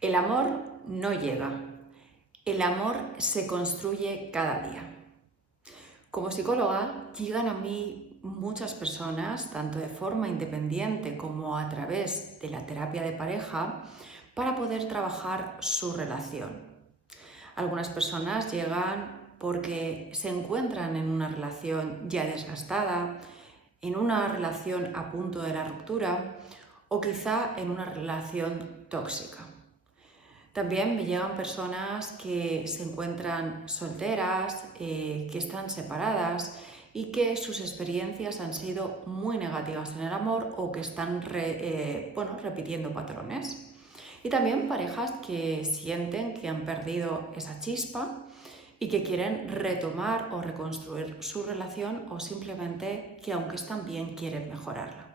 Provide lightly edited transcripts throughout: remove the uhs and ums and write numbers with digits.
El amor no llega, el amor se construye cada día. Como psicóloga llegan a mí muchas personas, tanto de forma independiente como a través de la terapia de pareja, para poder trabajar su relación. Algunas personas llegan porque se encuentran en una relación ya desgastada, en una relación a punto de la ruptura o quizá en una relación tóxica. También me llegan personas que se encuentran solteras, que están separadas y que sus experiencias han sido muy negativas en el amor o que están repitiendo patrones. Y también parejas que sienten que han perdido esa chispa y que quieren retomar o reconstruir su relación o simplemente que aunque están bien quieren mejorarla.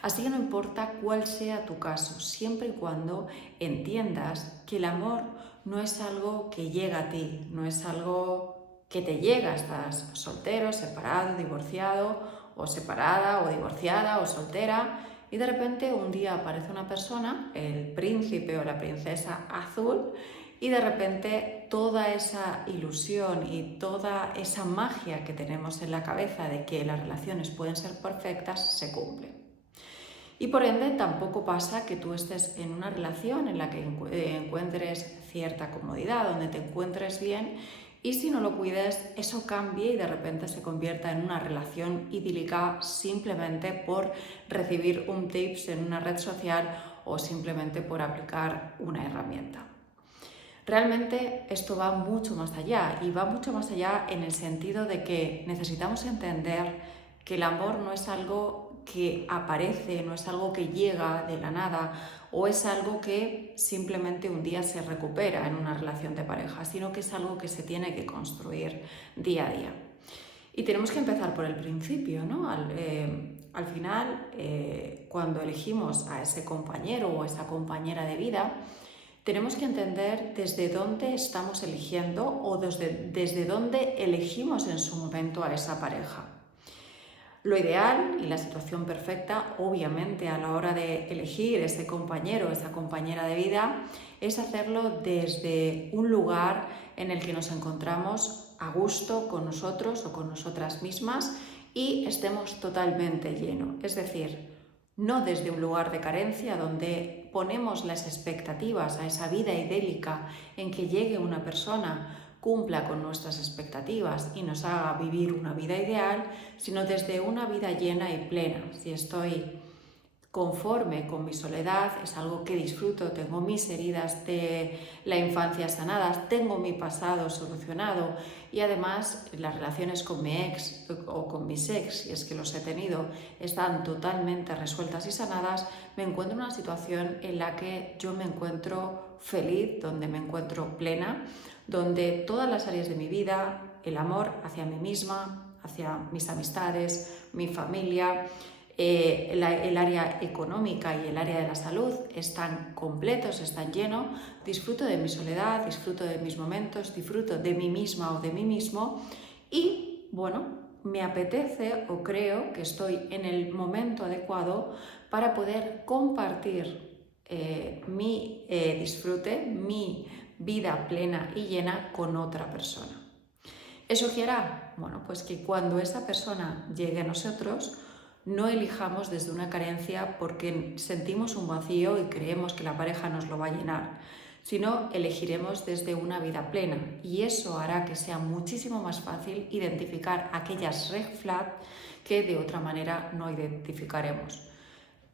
Así que no importa cuál sea tu caso, siempre y cuando entiendas que el amor no es algo que llega a ti, no es algo que te llega, estás soltero, separado, divorciado, o separada, o divorciada, o soltera, y de repente un día aparece una persona, el príncipe o la princesa azul, y de repente toda esa ilusión y toda esa magia que tenemos en la cabeza de que las relaciones pueden ser perfectas se cumple. Y por ende tampoco pasa que tú estés en una relación en la que encuentres cierta comodidad, donde te encuentres bien, y si no lo cuides, eso cambie y de repente se convierta en una relación idílica simplemente por recibir un tips en una red social o simplemente por aplicar una herramienta. Realmente esto va mucho más allá y va mucho más allá en el sentido de que necesitamos entender que el amor no es algo que aparece, no es algo que llega de la nada o es algo que simplemente un día se recupera en una relación de pareja, sino que es algo que se tiene que construir día a día. Y tenemos que empezar por el principio, ¿no? Al final, cuando elegimos a ese compañero o esa compañera de vida, tenemos que entender desde dónde estamos eligiendo o desde dónde elegimos en su momento a esa pareja. Lo ideal y la situación perfecta, obviamente, a la hora de elegir ese compañero o esa compañera de vida, es hacerlo desde un lugar en el que nos encontramos a gusto con nosotros o con nosotras mismas y estemos totalmente llenos. Es decir, no desde un lugar de carencia donde ponemos las expectativas a esa vida idílica en que llegue una persona, cumpla con nuestras expectativas y nos haga vivir una vida ideal, sino desde una vida llena y plena. Si estoy conforme con mi soledad, es algo que disfruto, tengo mis heridas de la infancia sanadas, tengo mi pasado solucionado y además las relaciones con mi ex o con mis ex, si es que los he tenido, están totalmente resueltas y sanadas, me encuentro en una situación en la que yo me encuentro feliz, donde me encuentro plena, donde todas las áreas de mi vida, el amor hacia mí misma, hacia mis amistades, mi familia, el área económica y el área de la salud están completos, están llenos, disfruto de mi soledad, disfruto de mis momentos, disfruto de mí misma o de mí mismo y, bueno, me apetece o creo que estoy en el momento adecuado para poder compartir mi disfrute, mi vida plena y llena con otra persona. ¿Eso qué hará? Bueno, pues que cuando esa persona llegue a nosotros, no elijamos desde una carencia porque sentimos un vacío y creemos que la pareja nos lo va a llenar, sino elegiremos desde una vida plena y eso hará que sea muchísimo más fácil identificar aquellas red flags que de otra manera no identificaremos.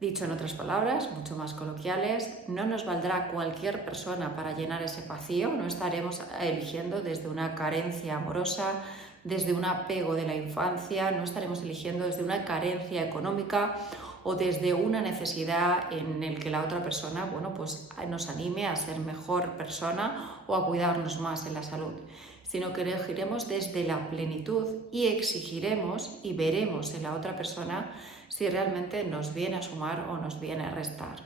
Dicho en otras palabras, mucho más coloquiales, no nos valdrá cualquier persona para llenar ese vacío, no estaremos eligiendo desde una carencia amorosa, desde un apego de la infancia, no estaremos eligiendo desde una carencia económica o desde una necesidad en el que la otra persona, bueno, pues nos anime a ser mejor persona o a cuidarnos más en la salud, sino que elegiremos desde la plenitud y exigiremos y veremos en la otra persona si realmente nos viene a sumar o nos viene a restar.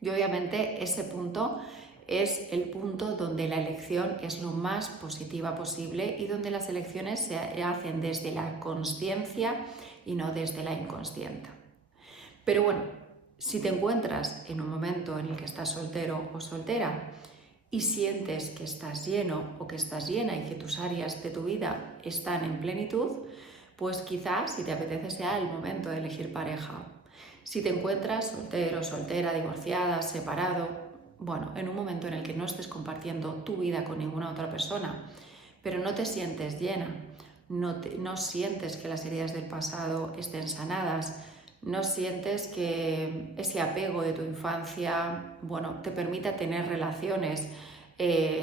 Y obviamente ese punto es el punto donde la elección es lo más positiva posible y donde las elecciones se hacen desde la consciencia y no desde la inconsciente. Pero bueno, Si te encuentras en un momento en el que estás soltero o soltera y sientes que estás lleno o que estás llena y que tus áreas de tu vida están en plenitud, pues quizás, si te apetece, sea el momento de elegir pareja. Si te encuentras soltero, soltera, divorciada, separado, bueno, en un momento en el que no estés compartiendo tu vida con ninguna otra persona, pero no te sientes llena, no sientes que las heridas del pasado estén sanadas, no sientes que ese apego de tu infancia, bueno, te permita tener relaciones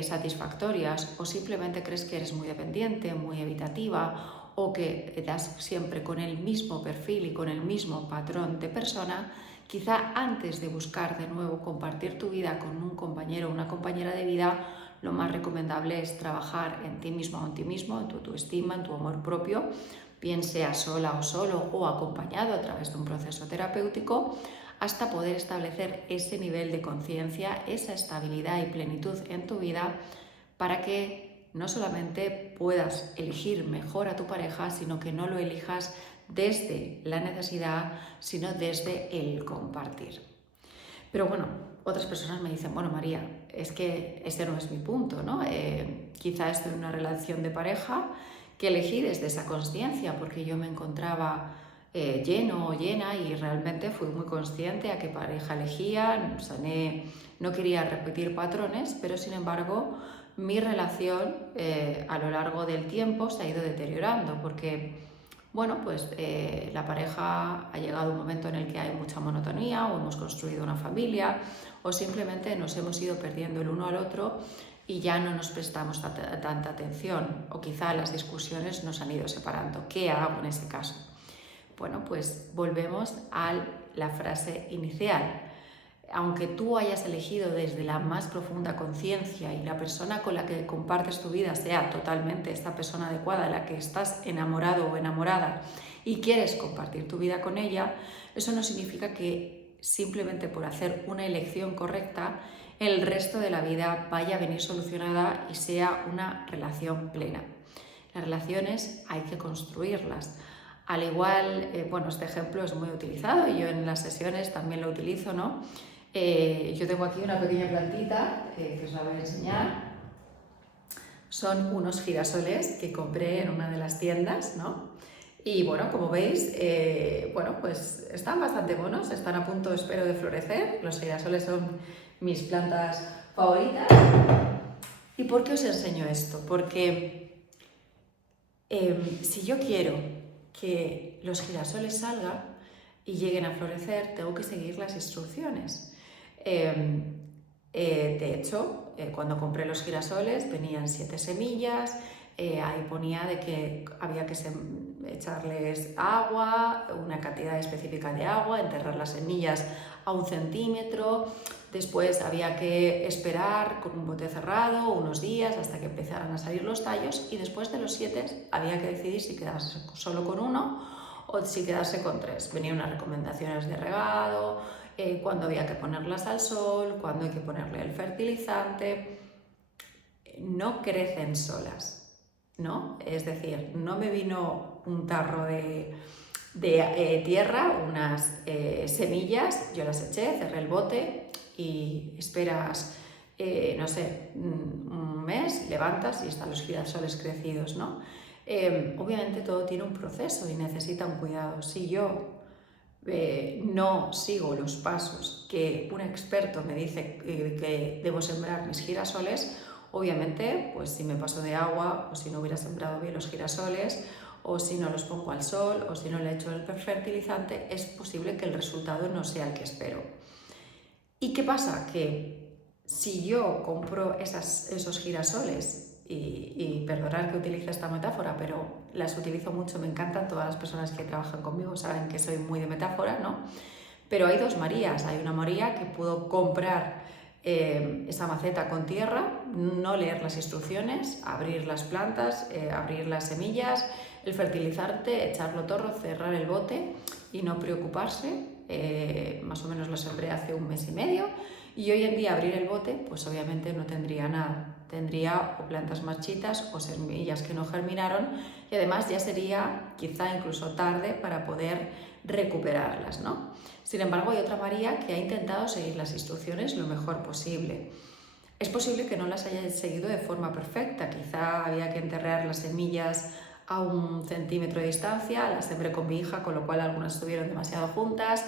satisfactorias, o simplemente crees que eres muy dependiente, muy evitativa, o que das siempre con el mismo perfil y con el mismo patrón de persona, quizá antes de buscar de nuevo compartir tu vida con un compañero o una compañera de vida, lo más recomendable es trabajar en ti mismo o en ti mismo, en tu autoestima, en tu amor propio, bien sea sola o solo o acompañado a través de un proceso terapéutico, hasta poder establecer ese nivel de conciencia, esa estabilidad y plenitud en tu vida, para que no solamente puedas elegir mejor a tu pareja, sino que no lo elijas desde la necesidad, sino desde el compartir. Pero bueno, otras personas me dicen, bueno, María, es que ese no es mi punto, ¿no? Quizá estoy en una relación de pareja que elegí desde esa consciencia, porque yo me encontraba lleno o llena y realmente fui muy consciente a qué pareja elegía, sané, no quería repetir patrones, pero sin embargo mi relación a lo largo del tiempo se ha ido deteriorando, porque bueno, pues la pareja ha llegado un momento en el que hay mucha monotonía, o hemos construido una familia, o simplemente nos hemos ido perdiendo el uno al otro y ya no nos prestamos tanta atención, o quizá las discusiones nos han ido separando. ¿Qué hago en ese caso? Bueno, pues volvemos a la frase inicial. Aunque tú hayas elegido desde la más profunda conciencia y la persona con la que compartes tu vida sea totalmente esta persona adecuada, la que estás enamorado o enamorada y quieres compartir tu vida con ella, eso no significa que simplemente por hacer una elección correcta el resto de la vida vaya a venir solucionada y sea una relación plena. Las relaciones hay que construirlas. Al igual, bueno, este ejemplo es muy utilizado y yo en las sesiones también lo utilizo, ¿no? Yo tengo aquí una pequeña plantita que os la voy a enseñar. Son unos girasoles que compré en una de las tiendas, ¿no? Y bueno, como veis, bueno, pues están bastante buenos, están a punto, espero, de florecer. Los girasoles son mis plantas favoritas. ¿Y por qué os enseño esto? Porque si yo quiero que los girasoles salgan y lleguen a florecer, tengo que seguir las instrucciones. De hecho, cuando compré los girasoles venían 7 semillas, ahí ponía de que había que echarles agua, una cantidad específica de agua, enterrar las semillas a 1 centímetro, después había que esperar con un bote cerrado unos días hasta que empezaran a salir los tallos, y después de los 7 había que decidir si quedarse solo con uno o si quedarse con 3. Venían unas recomendaciones de regado, cuándo había que ponerlas al sol, cuándo hay que ponerle el fertilizante. No crecen solas, ¿no? Es decir, no me vino un tarro de tierra, unas semillas, yo las eché, cerré el bote y esperas, no sé, un mes, levantas y están los girasoles crecidos, ¿no? Obviamente todo tiene un proceso y necesita un cuidado. Si yo no sigo los pasos que un experto me dice que debo sembrar mis girasoles, obviamente, pues si me paso de agua, o si no hubiera sembrado bien los girasoles, o si no los pongo al sol, o si no le echo el fertilizante, es posible que el resultado no sea el que espero. ¿Y qué pasa? Que si yo compro esos girasoles, y perdonad que utilice esta metáfora, pero las utilizo mucho, me encantan, todas las personas que trabajan conmigo saben que soy muy de metáfora, ¿no? Pero hay dos Marías. Hay una María que pudo comprar esa maceta con tierra, no leer las instrucciones, abrir las plantas, abrir las semillas, el fertilizante, echarlo todo, cerrar el bote y no preocuparse. Más o menos lo sembré hace 1 mes y medio, y hoy en día abrir el bote, pues obviamente no tendría nada. Tendría o plantas marchitas o semillas que no germinaron, y además ya sería quizá incluso tarde para poder recuperarlas, ¿no? Sin embargo, hay otra María que ha intentado seguir las instrucciones lo mejor posible. Es posible que no las haya seguido de forma perfecta, quizá había que enterrar las semillas a 1 centímetro de distancia, las sembré con mi hija, con lo cual algunas estuvieron demasiado juntas.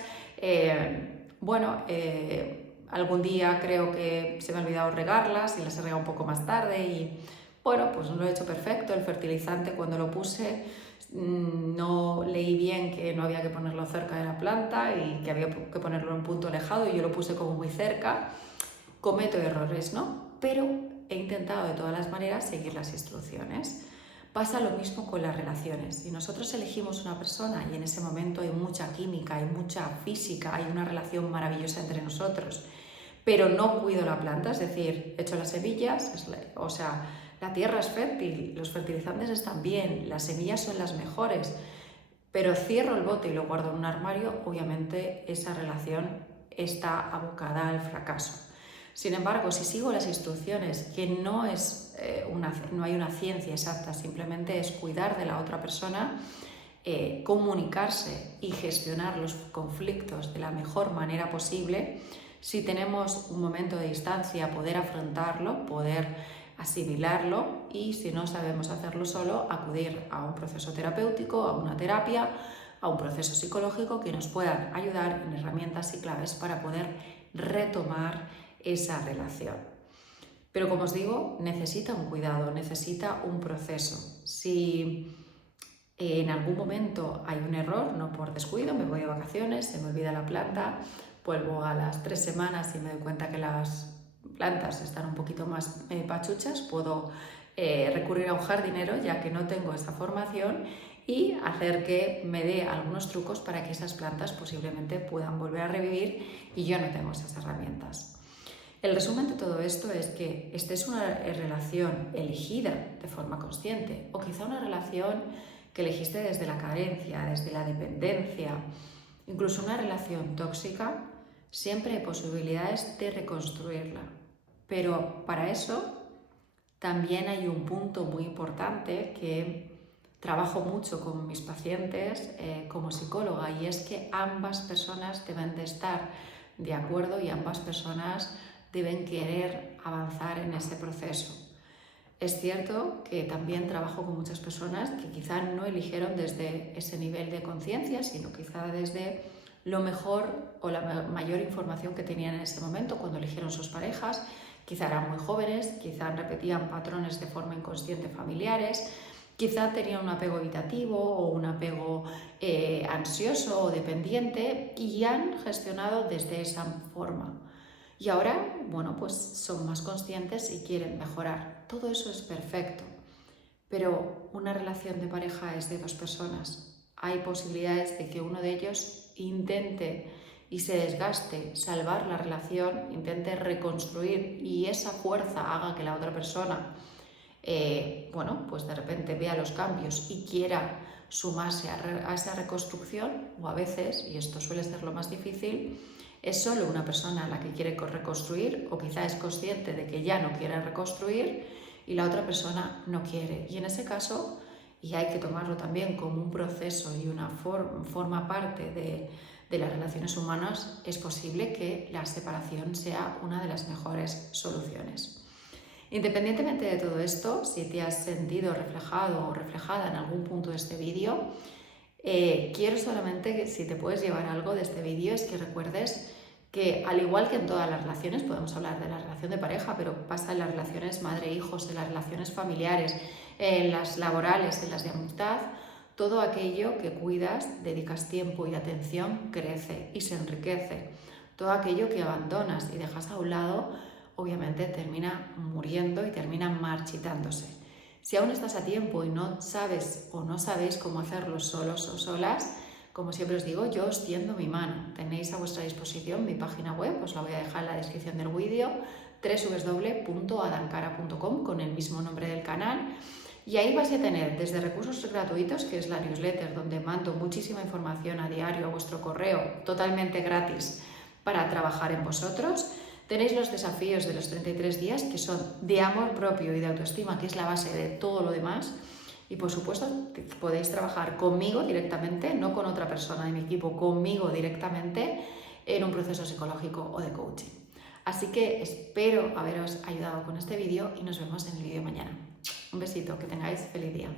Algún día creo que se me ha olvidado regarlas y las he regado un poco más tarde y bueno, pues no lo he hecho perfecto. El fertilizante cuando lo puse no leí bien que no había que ponerlo cerca de la planta y que había que ponerlo en un punto alejado y yo lo puse como muy cerca. Cometo errores, ¿no? Pero he intentado de todas las maneras seguir las instrucciones. Pasa lo mismo con las relaciones. Si nosotros elegimos una persona y en ese momento hay mucha química, hay mucha física, hay una relación maravillosa entre nosotros, pero no cuido la planta, es decir, echo las semillas, la tierra es fértil, los fertilizantes están bien, las semillas son las mejores, pero cierro el bote y lo guardo en un armario, obviamente esa relación está abocada al fracaso. Sin embargo, si sigo las instrucciones, que no hay una ciencia exacta, simplemente es cuidar de la otra persona, comunicarse y gestionar los conflictos de la mejor manera posible, si tenemos un momento de distancia, poder afrontarlo, poder asimilarlo y si no sabemos hacerlo solo, acudir a un proceso terapéutico, a una terapia, a un proceso psicológico que nos puedan ayudar en herramientas y claves para poder retomar esa relación. Pero como os digo, necesita un cuidado, necesita un proceso. Si en algún momento hay un error, no por descuido, me voy de vacaciones, se me olvida la planta, vuelvo a las 3 semanas y me doy cuenta que las plantas están un poquito más pachuchas, puedo recurrir a un jardinero ya que no tengo esa formación y hacer que me dé algunos trucos para que esas plantas posiblemente puedan volver a revivir y yo no tengo esas herramientas. El resumen de todo esto es que esta es una relación elegida de forma consciente o quizá una relación que elegiste desde la carencia, desde la dependencia, incluso una relación tóxica, siempre hay posibilidades de reconstruirla. Pero para eso también hay un punto muy importante que trabajo mucho con mis pacientes como psicóloga y es que ambas personas deben de estar de acuerdo y ambas personas deben querer avanzar en ese proceso. Es cierto que también trabajo con muchas personas que quizá no eligieron desde ese nivel de conciencia, sino quizá desde lo mejor o la mayor información que tenían en ese momento cuando eligieron sus parejas. Quizá eran muy jóvenes, quizá repetían patrones de forma inconsciente familiares, quizá tenían un apego evitativo o un apego ansioso o dependiente y han gestionado desde esa forma. Y ahora, bueno, pues son más conscientes y quieren mejorar. Todo eso es perfecto, pero una relación de pareja es de 2 personas. Hay posibilidades de que uno de ellos intente y se desgaste, salvar la relación, intente reconstruir y esa fuerza haga que la otra persona, pues de repente vea los cambios y quiera sumarse a esa reconstrucción, o a veces, y esto suele ser lo más difícil, es solo una persona la que quiere reconstruir o quizá es consciente de que ya no quiere reconstruir y la otra persona no quiere. Y en ese caso, y hay que tomarlo también como un proceso y una forma parte de las relaciones humanas, es posible que la separación sea una de las mejores soluciones. Independientemente de todo esto, si te has sentido reflejado o reflejada en algún punto de este vídeo, quiero solamente que si te puedes llevar algo de este vídeo es que recuerdes que al igual que en todas las relaciones, podemos hablar de la relación de pareja, pero pasa en las relaciones madre-hijos, en las relaciones familiares, en las laborales, en las de amistad, todo aquello que cuidas, dedicas tiempo y atención, crece y se enriquece. Todo aquello que abandonas y dejas a un lado, obviamente termina muriendo y termina marchitándose. Si aún estás a tiempo y no sabes o no sabéis cómo hacerlo solos o solas, como siempre os digo, yo os tiendo mi mano. Tenéis a vuestra disposición mi página web, os la voy a dejar en la descripción del vídeo, www.adankara.com, con el mismo nombre del canal. Y ahí vais a tener desde recursos gratuitos, que es la newsletter, donde mando muchísima información a diario a vuestro correo, totalmente gratis, para trabajar en vosotros. Tenéis los desafíos de los 33 días, que son de amor propio y de autoestima, que es la base de todo lo demás. Y por supuesto podéis trabajar conmigo directamente, no con otra persona de mi equipo, conmigo directamente en un proceso psicológico o de coaching. Así que espero haberos ayudado con este vídeo y nos vemos en el vídeo mañana. Un besito, que tengáis feliz día.